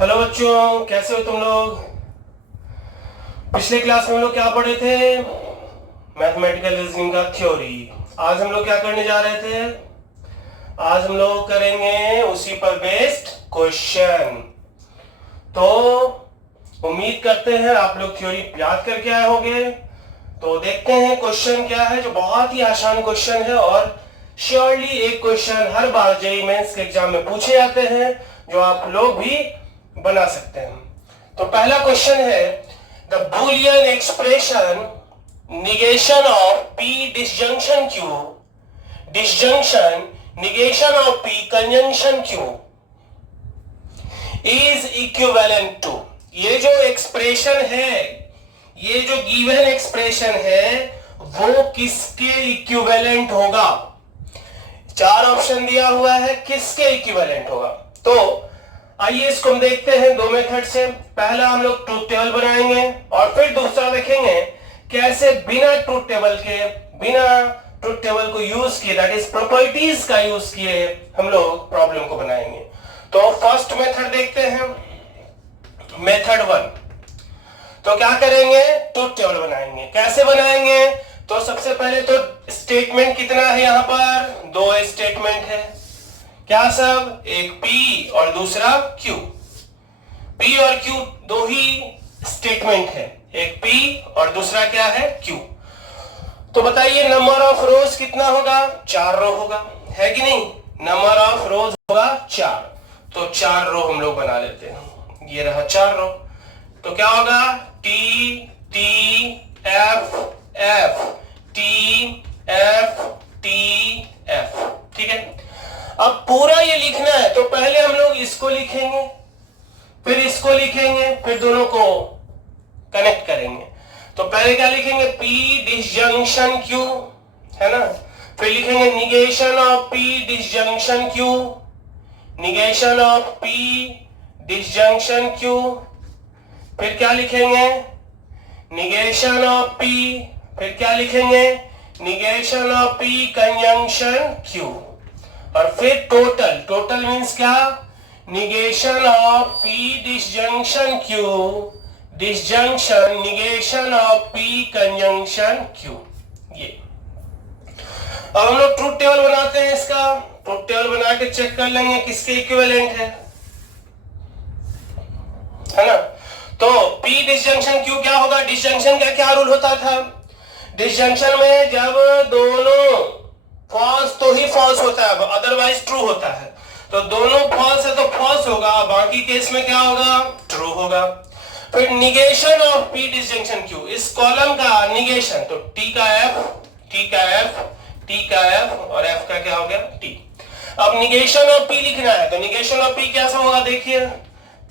Hello बच्चों, कैसे हो तुम लोग। पिछले क्लास में हम लोग क्या पढ़े थे? मैथमेटिकल रीजनिंग का थ्योरी। आज हम लोग क्या करने जा रहे थे? आज हम लोग करेंगे उसी पर बेस्ड क्वेश्चन। तो उम्मीद करते हैं आप लोग थ्योरी याद करके आए होंगे। तो देखते हैं क्वेश्चन क्या है, जो बहुत ही आसान क्वेश्चन है और श्योरली एक क्वेश्चन हर बार जेईई मेंस के एग्जाम में पूछे जाते हैं, जो आप लोग भी बना सकते हैं। तो पहला क्वेश्चन है, the Boolean expression negation of p disjunction q disjunction negation of p conjunction q is equivalent to। ये जो एक्सप्रेशन है, ये जो गिवन एक्सप्रेशन है, वो किसके इक्विवेलेंट होगा? चार ऑप्शन दिया हुआ है, किसके इक्विवेलेंट होगा। तो आइए इसको हम देखते हैं दो मेथड से। पहला हम लोग ट्रूथ टेबल बनाएंगे और फिर दूसरा देखेंगे कैसे बिना ट्रूथ टेबल को यूज किए, दैट इज प्रॉपर्टीज का यूज किए, हम लोग प्रॉब्लम को बनाएंगे। तो फर्स्ट मेथड देखते हैं, मेथड 1। तो क्या करेंगे? ट्रूथ टेबल बनाएंगे। कैसे बनाएंगे? तो सबसे पहले तो स्टेटमेंट कितना है, यहां पर दो स्टेटमेंट है। क्या सब? एक P और दूसरा Q। P और Q दो ही स्टेटमेंट है, एक P और दूसरा क्या है? Q। तो बताइए नंबर ऑफ रोज कितना होगा? 4 रो होगा, है कि नहीं? नंबर ऑफ रोज होगा 4, तो 4 रो हम लोग बना लेते हैं। ये रहा 4 रो। तो क्या होगा? T T F F T F T F। ठीक है, अब पूरा ये लिखना है तो पहले हम लोग इसको लिखेंगे, फिर इसको लिखेंगे, फिर दोनों को कनेक्ट करेंगे। तो पहले क्या लिखेंगे? P डिसजंक्शन Q, है ना। फिर लिखेंगे negation of P disjunction Q, negation of P disjunction Q। फिर क्या लिखेंगे? Negation of P। फिर क्या लिखेंगे? Negation of P conjunction Q। और फिर टोटल मींस क्या? Negation of P disjunction Q, disjunction negation of P conjunction Q। ये अब हम लोग ट्रूथ टेबल बनाते हैं। इसका ट्रूथ टेबल बना के चेक कर लेंगे किसके इक्विवेलेंट है ना। तो P डिसजंक्शन Q क्या होगा? डिसजंक्शन का क्या रूल होता था? डिसजंक्शन में जब दोनों फॉल्स तो ही फॉल्स होता है, अदरवाइज ट्रू होता है। तो दोनों फॉल्स है तो फॉल्स होगा, बाकी केस में क्या होगा? ट्रू होगा। फिर negation of P disjunction Q, इस कॉलम का निगेशन, तो T का F, T का F, T का F और F का क्या हो गया? T। अब निगेशन ऑफ P लिखना है, तो निगेशन ऑफ P कैसा होगा? देखिए,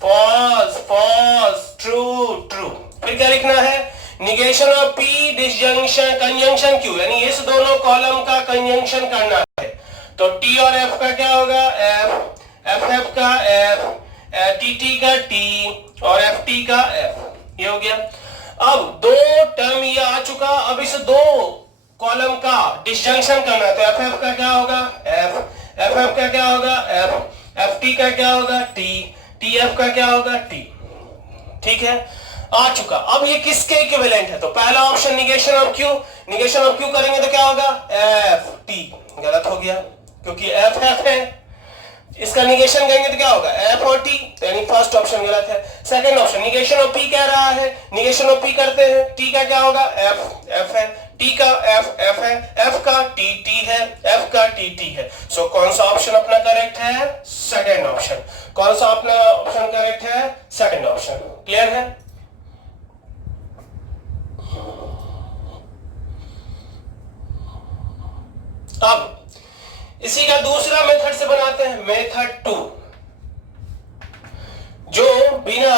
फॉल्स फॉल्स ट्रू ट्रू। फिर क्या लिखना है? Negation of P disjunction conjunction Q, यानी इस दोनों कॉलम का कंजंक्शन करना है। तो T और F का क्या होगा? F, FF का F, TT का T और FT का F। ये हो गया। अब दो टर्म ये आ चुका, अब इस दो कॉलम का डिसजंक्शन करना है, तो FF का क्या होगा? F, FF का क्या होगा? F, FT का क्या होगा? T, TF का क्या होगा? T। ठीक है, आ चुका। अब ये किसके इक्विवेलेंट है? तो पहला option negation of Q, negation of Q करेंगे तो क्या होगा? FT। गलत हो गया क्योंकि F है, इसका निगेशन करेंगे तो क्या होगा? F और T, यानी फर्स्ट ऑप्शन गलत है। Second option negation of P कह रहा है, निगेशन ऑफ P करते हैं, T का क्या होगा? F है, T का F है, F का T है, F का T है। सो कौन सा ऑप्शन अपना करेक्ट है? Second option. कौन सा अपना ऑप्शन करेक्ट है? Second option. क्लियर है? अब इसी का दूसरा मेथड से बनाते हैं, मेथड 2, जो बिना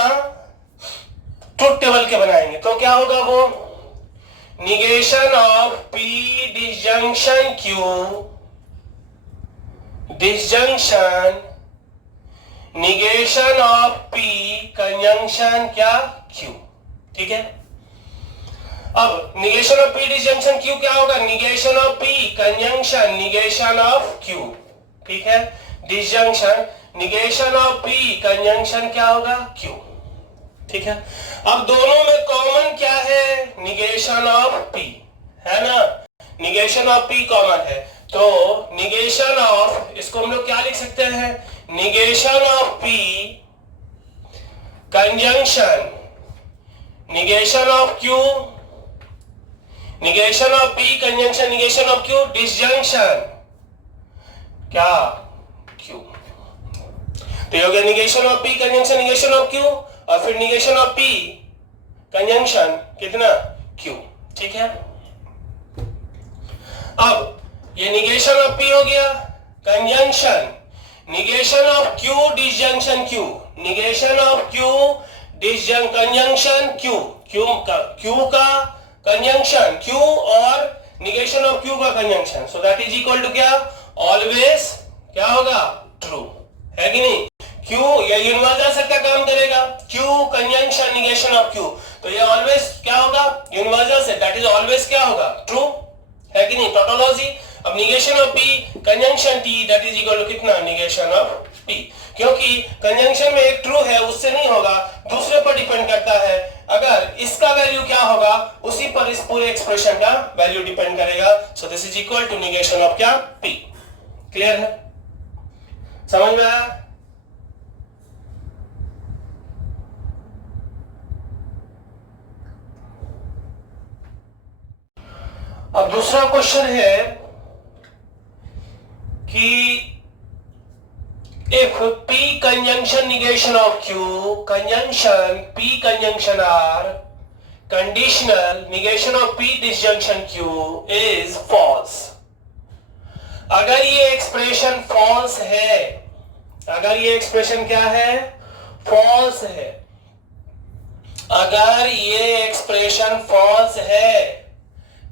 ट्रूथ टेबल के बनाएंगे। तो क्या होगा वो? Negation of P disjunction Q, disjunction negation of P conjunction क्या? Q। ठीक है, अब negation of P disjunction Q क्या होगा? Negation of P conjunction negation of Q। ठीक है, disjunction negation of P conjunction क्या होगा Q। ठीक है, अब दोनों में कॉमन क्या है, निगेशन ऑफ P है ना, निगेशन ऑफ P कॉमन है, तो निगेशन ऑफ, इसको हम लोग क्या लिख सकते हैं, negation of P conjunction negation of Q, negation of P conjunction negation of Q disjunction क्या Q। तो ये हो गया negation of P conjunction negation of Q, और फिर निगेशन ऑफ P कंजंक्शन कितना Q। ठीक है, अब ये निगेशन ऑफ P हो गया, conjunction negation of Q disjunction Q, negation of Q disjunction conjunction Q, Q का कंजंक्शन Q और निगेशन ऑफ Q का conjunction, so that is equal to क्या, ऑलवेज क्या होगा, ट्रू है कि नहीं। Q ये यूनिवर्सल सेट का काम करेगा, Q conjunction negation of Q, तो ये ऑलवेज क्या होगा, universal set, that is always क्या होगा, ट्रू है कि नहीं, टोटोलॉजी। अब negation of P conjunction T that is equal to कितना, निगेशन ऑफ P, क्योंकि कंजंक्शन में एक ट्रू है उससे नहीं होगा, दूसरे पर डिपेंड करता है, अगर इसका वैल्यू क्या होगा उसी पर इस पूरे एक्सप्रेशन का वैल्यू डिपेंड करेगा, so this is equal to negation of क्या P। क्लियर है, समझ में आया। अब दूसरा क्वेश्चन है कि if P conjunction negation of Q conjunction P conjunction R conditional negation of P disjunction Q is false, अगर ये एक्सप्रेशन false है, अगर ये एक्सप्रेशन क्या है, false है, अगर ये एक्सप्रेशन false है,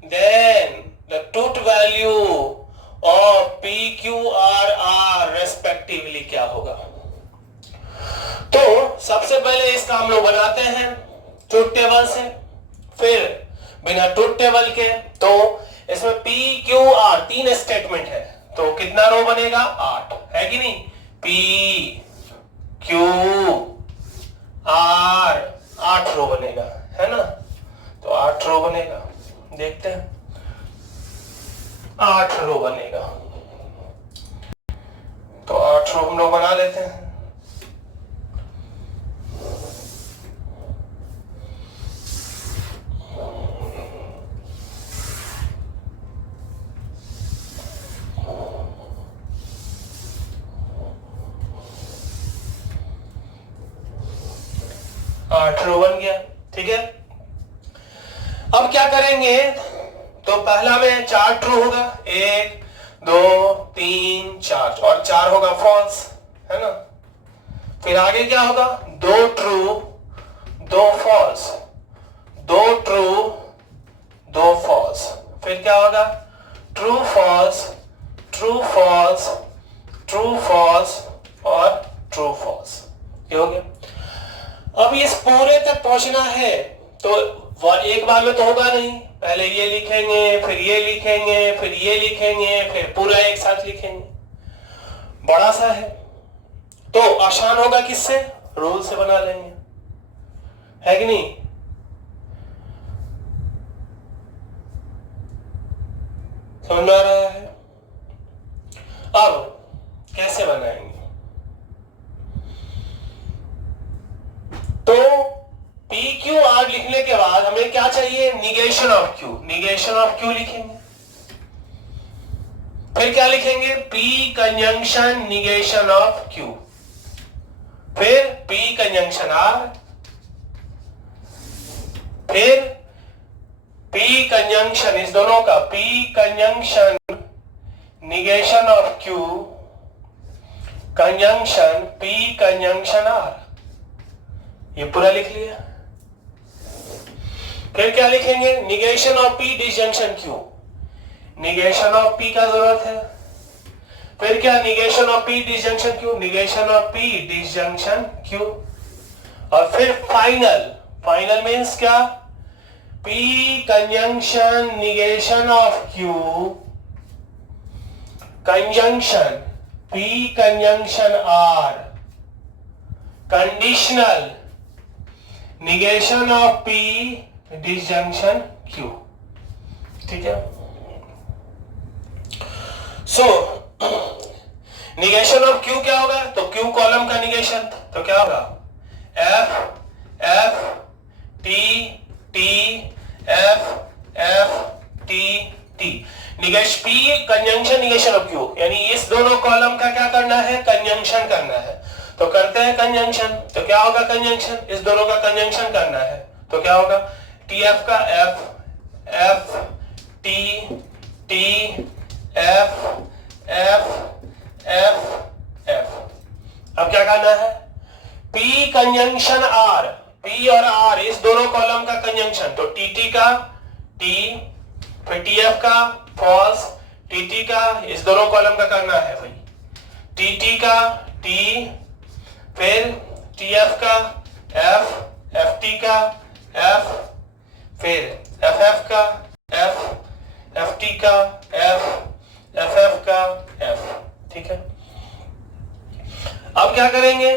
then the truth value of P, Q, R respectively क्या होगा। तो सबसे पहले इसका हम लोग बनाते हैं ट्रूथ टेबल से, फिर बिना ट्रूथ टेबल के, तो इसमें P, Q, R तीन स्टेटमेंट है, तो कितना रो बनेगा, 8 है कि नहीं, P, Q, R 8 रो बनेगा है ना, तो 8 रो बनेगा, देखते हैं 8 रो बनेगा, तो 8 रो हम लोग बना लेते हैं। आठ रो बन गया, ठीक है। अब क्या करेंगे, तो पहला में 4 ट्रू होगा, 1 2 3 4, और 4 होगा फॉल्स है ना, फिर आगे क्या होगा, 2 ट्रू 2 फॉल्स, 2 ट्रू 2 फॉल्स, फिर क्या होगा, true false true false true false और ट्रू फॉल्स, ये हो गया। अब इस पूरे तक पहुंचना है तो एक बार में तो होगा नहीं, पहले ये लिखेंगे, फिर ये लिखेंगे, फिर ये लिखेंगे, फिर पूरा एक साथ लिखेंगे, बड़ा सा है, तो आसान होगा किससे, रूल से बना लेंगे, है कि नहीं। समझ में आ रहा है। अब कैसे बनाएंगे, तो P Q R लिखने के बाद हमें क्या चाहिए, negation of Q, negation of Q लिखेंगे, फिर क्या लिखेंगे, P conjunction negation of Q, फिर P कंजंक्शन R, फिर P कंजंक्शन इस दोनों का P conjunction negation of Q conjunction P conjunction R, ये पूरा लिख लिया। फिर क्या लिखेंगे, negation of P disjunction Q, negation of P का जरूरत है, फिर क्या, negation of P disjunction Q, negation of P disjunction Q, और फिर फाइनल, फाइनल मींस क्या, P conjunction negation of Q conjunction P conjunction R, conditional negation of P disjunction Q. ठीक है. So negation of Q क्या होगा? तो Q column का negation, तो क्या होगा? F F T T F F T T. निगेश P conjunction negation of Q, यानी इस दोनों कॉलम का क्या करना है? कंजंक्शन करना है. तो करते हैं कंजंक्शन. तो क्या होगा कंजंक्शन? इस दोनों का कंजंक्शन करना है. तो क्या होगा? TF का F F T T F F F F. अब क्या करना है? P कंजंक्शन R, P और R इस दोनों कॉलम का कंजंक्शन. तो TT का T, फिर TF का फॉल्स, TT का इस दोनों कॉलम का करना है भाई. TT का T, फिर TF का F, FT का F, फिर FF का F, FT का F, FF का F. ठीक है. अब क्या करेंगे?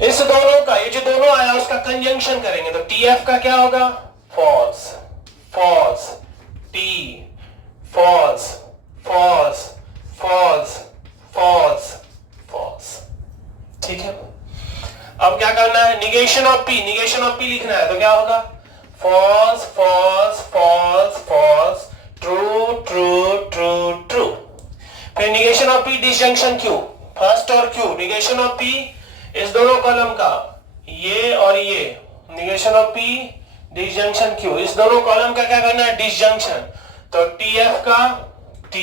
इस दोनों का, ये जो दोनों आया उसका कंजंक्शन करेंगे. तो TF का क्या होगा? False false, T false false false false false. ठीक है. अब क्या करना है? Negation of P, negation of P लिखना है. तो क्या होगा? False false false false, true true true true. फिर negation of P disjunction Q, first और Q. निगेशन ऑफ P इस दोनों कॉलम का, ये और ये. Negation of P disjunction Q, इस दोनों कॉलम का क्या करना है? डिसजंक्शन. तो TF का T,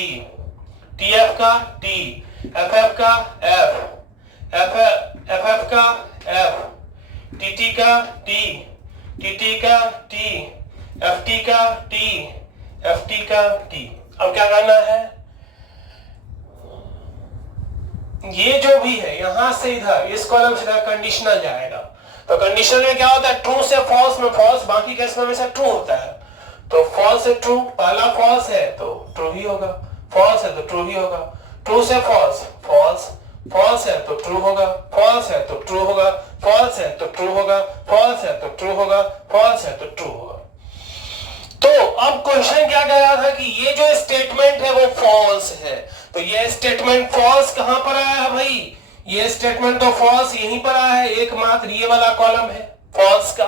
TF का T, FF का F, FF का F, TT का T, TT का T, FT का T, FT का T. अब क्या करना है? ये जो भी है यहां से इधर, इस कॉलम से इधर कंडीशनल जाएगा. तो कंडीशनल में क्या होता है? ट्रू से फॉल्स में फॉल्स, बाकी केस में हमेशा ट्रू होता है. तो फॉल्स से ट्रू, पहला फॉल्स है तो ट्रू ही होगा, फॉल्स है तो ट्रू ही होगा. ट्रू से फॉल्स, फॉल्स, फॉल्स है तो ट्रू होगा, फॉल्स है तो ट्रू होगा, फॉल्स है तो ट्रू होगा, फॉल्स है तो ट्रू होगा, फॉल्स है तो ट्रू होगा. तो अब क्वेश्चन क्या कह रहा था कि ये जो स्टेटमेंट है वो फॉल्स है. तो ये स्टेटमेंट फॉल्स कहां पर आया है भाई? ये स्टेटमेंट तो फॉल्स यहीं पर आया है, एकमात्र ये वाला कॉलम है फॉल्स का.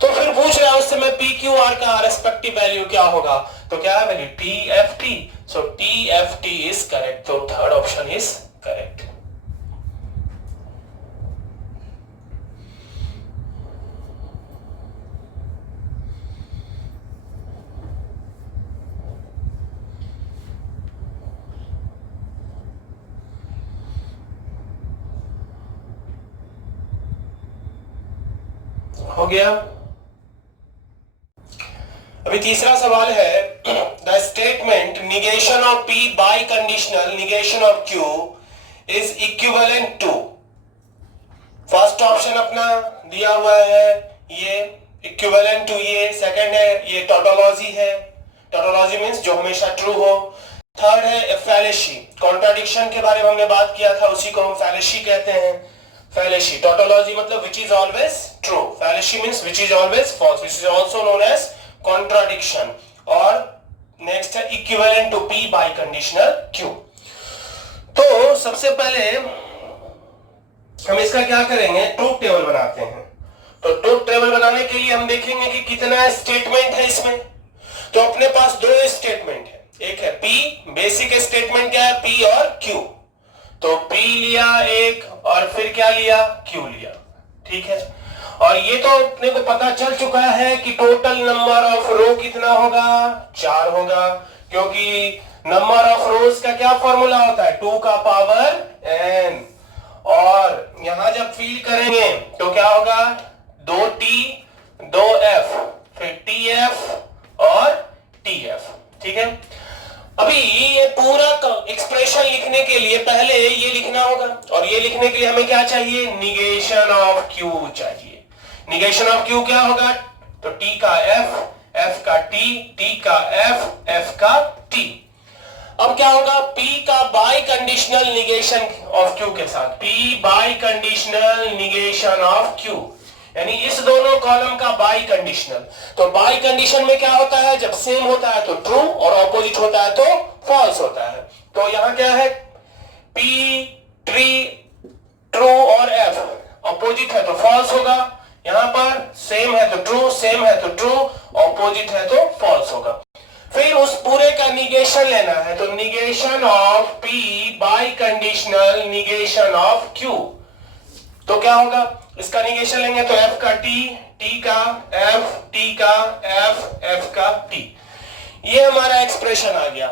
तो फिर पूछ रहा है उससे मैं PQR का रेस्पेक्टिव वैल्यू क्या होगा? तो क्या है value? TFT. So TFT is correct. तो थर्ड ऑप्शन इज करेक्ट. हो गया. अभी तीसरा सवाल है. The statement negation of P biconditional negation of Q is equivalent to. First option अपना दिया हुआ है ये इक्विवेलेंट टू, ये सेकंड है ये टोटोलॉजी है. टोटोलॉजी मींस जो हमेशा ट्रू हो. थर्ड है फैलेसी, कॉन्ट्राडिक्शन के बारे में हमने बात किया था, उसी को हम फैलेसी कहते हैं. फैलेसी, टोटोलॉजी मतलब which is always true, fallacy means which is always false, which is also known as contradiction. और नेक्स्ट है equivalent to P by conditional Q. तो सबसे पहले हम इसका क्या करेंगे? ट्रूथ टेबल बनाते हैं. तो ट्रूथ टेबल बनाने के लिए हम देखेंगे कि कितना स्टेटमेंट है इसमें. तो अपने पास दो स्टेटमेंट है, एक है P, बेसिक स्टेटमेंट क्या है? P और Q. तो P लिया एक और फिर क्या लिया? Q लिया. ठीक है. और ये तो अपने को पता चल चुका है कि टोटल नंबर ऑफ रो कितना होगा? 4 होगा, क्योंकि नंबर ऑफ रोज का क्या फॉर्मूला होता है? 2 का पावर n. और यहां जब फिल करेंगे तो क्या होगा? 2T 2F, फिर TF और TF. ठीक है. अभी ये पूरा एक्सप्रेशन लिखने के लिए पहले ये लिखना होगा, और ये लिखने के लिए हमें क्या चाहिए? निगेशन ऑफ Q चाहिए. निगेशन ऑफ Q क्या होगा? तो T का F, F का T, T का F, F का T. अब क्या होगा, P का by conditional negation of Q के साथ, P by conditional negation of Q, यानी इस दोनों कॉलम का बाई कंडीशनल। तो बाई कंडीशन में क्या होता है, जब सेम होता है तो ट्रू और ऑपोजिट होता है तो फॉल्स होता है। तो यहां क्या है, P ट्रू और F ऑपोजिट है तो फॉल्स होगा, यहां पर सेम है तो ट्रू, सेम है तो ट्रू, ऑपोजिट है तो फॉल्स होगा। फिर उस पूरे का निगेशन लेना है, तो negation of P by conditional negation of Q, तो क्या होगा, इसका निगेशन लेंगे तो F का T, T का F, T का F, F का T, ये हमारा एक्सप्रेशन आ गया।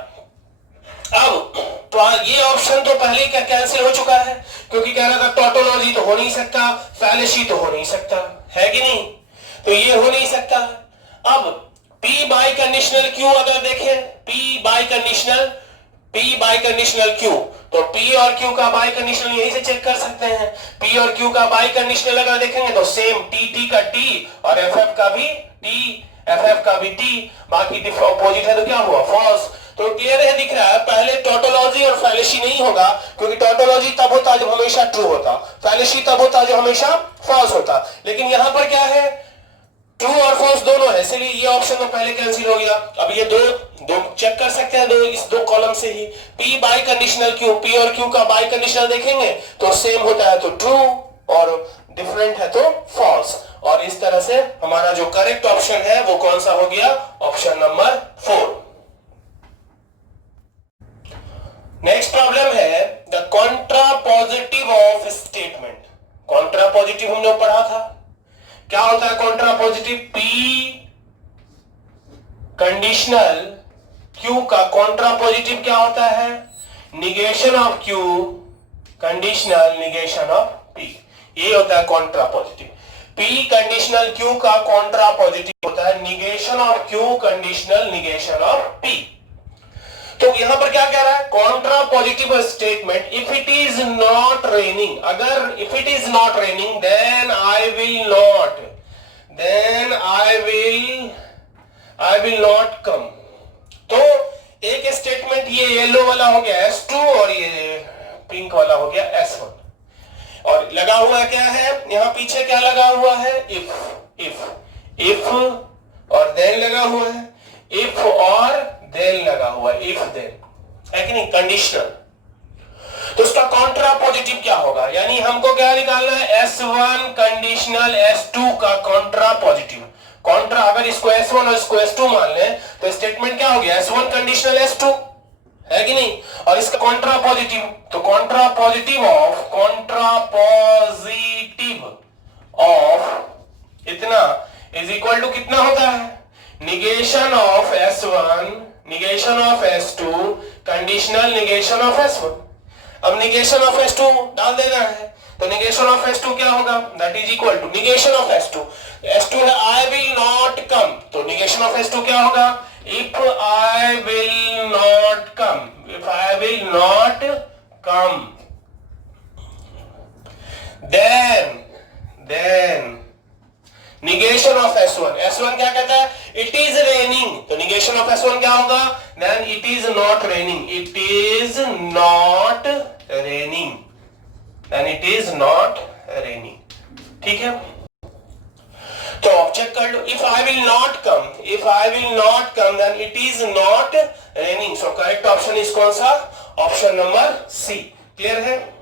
अब तो ये ऑप्शन तो पहले क्या कैंसिल हो चुका है, क्योंकि कह रहा था टोटोलॉजी तो हो नहीं सकता, फैलेसी तो हो नहीं सकता, है कि नहीं, तो ये हो नहीं सकता। अब P बाई कंडीशनल Q अगर देखें, P बाई कंडीशनल Q, तो P और Q का बाई कंडीशनल यहीं से चेक कर सकते हैं। P और Q का बाई कंडीशनल अगर देखेंगे तो सेम, T का T और FF का भी T, FF का भी T, बाकी अपोजिट है तो क्या हुआ, फॉल्स। तो क्लियर है, दिख रहा है, पहले टोटोलॉजी और फैलेसी नहीं होगा, क्योंकि टोटोलॉजी तब होता जब हमेशा ट्रू होता, फैलेसी तब होता जो हमेशा फॉल्स होता, लेकिन यहां पर क्या है, ट्रू और फॉल्स दोनों है, इसलिए ये ऑप्शन तो पहले कैंसिल हो गया। अब ये दो चेक कर सकते हैं, इस दो कॉलम से ही, P by conditional Q, P और Q का बाई कंडीशनल देखेंगे तो सेम होता है तो ट्रू और डिफरेंट है तो फॉल्स, और इस तरह से हमारा जो करेक्ट ऑप्शन है वो कौन सा हो गया, ऑप्शन नंबर 4। नेक्स्ट प्रॉब्लम है the contrapositive of statement. Contrapositive हमने पढ़ा था, क्या होता है कॉन्ट्रापोजिटिव, P कंडीशनल Q का कॉन्ट्रापोजिटिव क्या होता है, negation of Q conditional negation of P, ये होता है कॉन्ट्रापोजिटिव। P कंडीशनल Q का कॉन्ट्रापोजिटिव होता है negation of Q conditional negation of P। तो यहां पर क्या कह रहा है, Contra positive statement, if it is not raining, अगर if it is not raining then I will not come. तो एक स्टेटमेंट ये येलो वाला हो गया S2 और ये पिंक वाला हो गया S1, और लगा हुआ क्या है, यहां पीछे क्या लगा हुआ है, इफ और देन लगा हुआ है, इफ और देन लगा हुआ है, इफ देन, है कि नहीं, कंडीशनल। तो उसका कॉन्ट्रा पॉजिटिव क्या होगा, यानी हमको क्या निकालना है, S1 कंडीशनल S2 का कॉन्ट्रा पॉजिटिव। कॉन्ट्रा, अगर इसको S1 और इसको S2 मान लें तो स्टेटमेंट क्या हो गया, S1 कंडीशनल S2, है कि नहीं, और इसका कॉन्ट्रा पॉजिटिव, तो कॉन्ट्रा पॉजिटिव ऑफ इतना इज इक्वल टू कितना होता है, negation of S1 negation of S2 conditional negation of S1। अब निगेशन ऑफ S2 डाल देना है, तो निगेशन ऑफ S2 क्या होगा, that is equal to negation of S2 है आई विल नॉट कम, तो निगेशन ऑफ S2 क्या होगा, if I will not come, if I will not come then negation of S1 क्या कहता है, इट इज रेनिंग, तो निगेशन ऑफ S1 क्या होगा, then it is not raining, it is not raining, then it is not raining, ठीक है। तो check कर लो, if I will not come then it is not raining, so correct option is कौन सा, option number C. Clear है।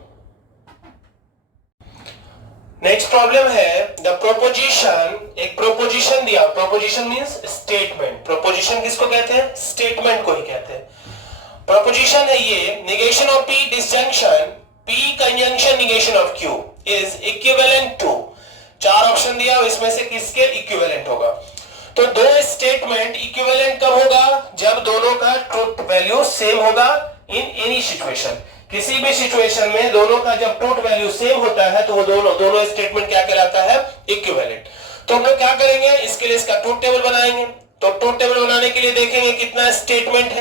Next problem है the proposition, एक प्रोपोजिशन दिया, प्रोपोजिशन मींस स्टेटमेंट, प्रोपोजिशन किसको कहते हैं, स्टेटमेंट को ही कहते हैं। प्रोपोजिशन है ये, negation of P disjunction P conjunction negation of Q is equivalent to, चार ऑप्शन दिया, इसमें से किसके इक्विवेलेंट होगा। तो दो स्टेटमेंट इक्विवेलेंट कब होगा, जब दोनों का ट्रूथ वैल्यू सेम होगा इन एनी सिचुएशन, किसी भी सिचुएशन में दोनों का जब ट्रूथ वैल्यू सेम होता है तो वो दोनों स्टेटमेंट क्या कहलाता है, इक्विवेलेंट। तो हम लोग क्या करेंगे, इसके लिए इसका ट्रूथ टेबल बनाएंगे। तो ट्रूथ टेबल बनाने के लिए देखेंगे कितना स्टेटमेंट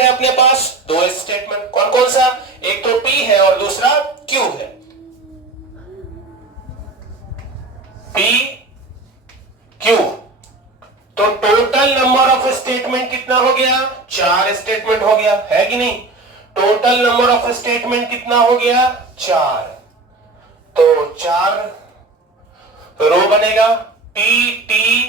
है अपने पास, दो स्टेटमेंट, कौन कौन सा, एक तो P है और दूसरा Q है, P Q। तो टोटल नंबर ऑफ स्टेटमेंट कितना हो गया? 4 स्टेटमेंट हो गया, है कि नहीं? टोटल नंबर ऑफ स्टेटमेंट कितना हो गया? 4। तो 4 रो बनेगा, T T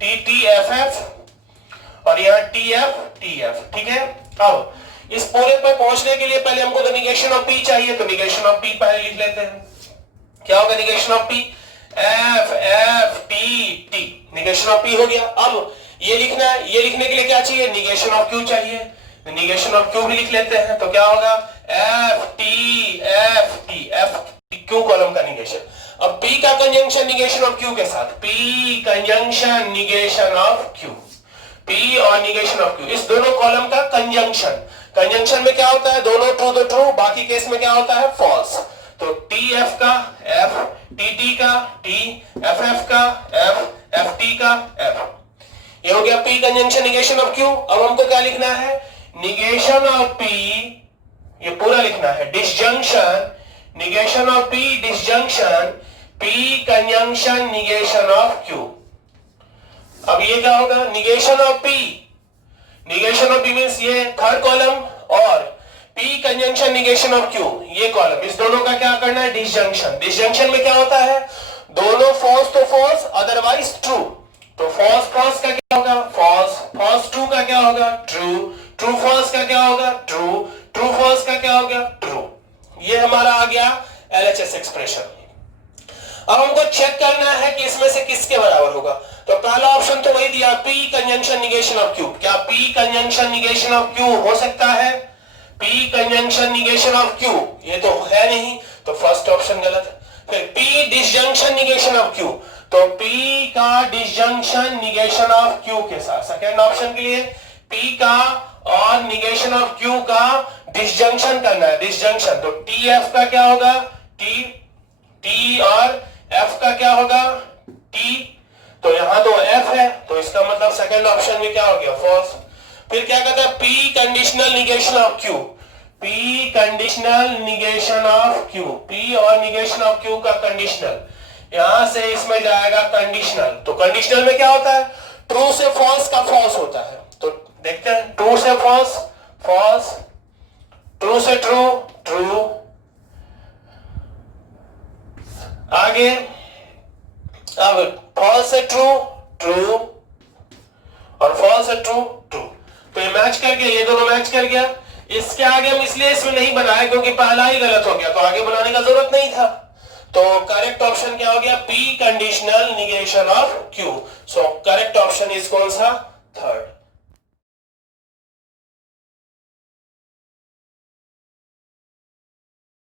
T T F F और यहां टी एफ टी एफ। ठीक है, अब इस पूरे पर पहुंचने के लिए पहले हमको तो निगेशन ऑफ पी चाहिए, तो निगेशन ऑफ पी पहले लिख लेते हैं। क्या होगा negation of P? F F T T, negation of P हो गया। अब ये लिखना है, ये लिखने के लिए क्या चाहिए? निगेशन ऑफ क्यू चाहिए, निगेशन ऑफ क्यू भी लिख लेते हैं। तो क्या होगा? F T F Q column का निगेशन। अब P का कंजंक्शन निगेशन ऑफ Q के साथ, P conjunction negation of Q, P और निगेशन ऑफ Q, इस दोनों कॉलम का कंजंक्शन। कंजंक्शन में क्या होता है? दोनों ट्रू तो ट्रू, बाकी केस में क्या होता है? फॉल्स। तो TF का F, TT का T, FF का F, FT का F, ये हो गया P conjunction negation of Q। अब हमको क्या लिखना है? निगेशन ऑफ P, ये पूरा लिखना है, disjunction negation of P disjunction P conjunction negation of Q। अब ये क्या होगा? Negation of P, negation of P means ये थर्ड कॉलम, और P conjunction negation of Q ये कॉलम, इस दोनों का क्या करना है? डिसजंक्शन। डिसजंक्शन में क्या होता है? दोनों फॉल्स तो फॉल्स, अदरवाइज ट्रू। तो फॉल्स फॉल्स का क्या होगा? फॉल्स। फॉल्स ट्रू का क्या होगा? ट्रू। ट्रू फॉल्स का क्या होगा? ट्रू। ट्रू फॉल्स का क्या होगा? ट्रू। ये हमारा आ गया LHS एक्सप्रेशन। अब हमको चेक करना है कि इसमें से किसके बराबर होगा। तो पहला ऑप्शन तो वही दिया, P conjunction negation of Q। क्या P conjunction negation of Q हो सकता है? P conjunction negation of Q ये तो है नहीं, तो फर्स्ट ऑप्शन गलत। फिर P disjunction negation of Q, तो P का डिसजंक्शन निगेशन ऑफ Q के साथ, सेकेंड ऑप्शन के लिए P का और निगेशन ऑफ Q का डिसजंक्शन करना है, डिसजंक्शन। तो TF का क्या होगा? T और F का क्या होगा? T। तो यहां तो F है, तो इसका मतलब सेकंड ऑप्शन में क्या हो गया? फॉल्स। फिर क्या कहता है? P conditional negation of Q, P conditional negation of Q, P और निगेशन ऑफ Q का कंडीशनल, यहां से इसमें जाएगा कंडीशनल। तो कंडीशनल में क्या होता है? ट्रू से फॉल्स का फॉल्स होता है। तो देखते हैं, ट्रू से फॉल्स फॉल्स, ट्रू से ट्रू ट्रू, आगे अब फॉल्स से ट्रू ट्रू और फॉल्स से ट्रू ट्रू। तो ये मैच कर गया, ये दोनों मैच कर गया। इसके आगे हम इसलिए इसमें नहीं बनाए क्योंकि पहला ही गलत हो गया, तो आगे बनाने का जरूरत नहीं था। तो करेक्ट ऑप्शन क्या हो गया? P conditional negation of Q। So correct option is कौन सा? थर्ड।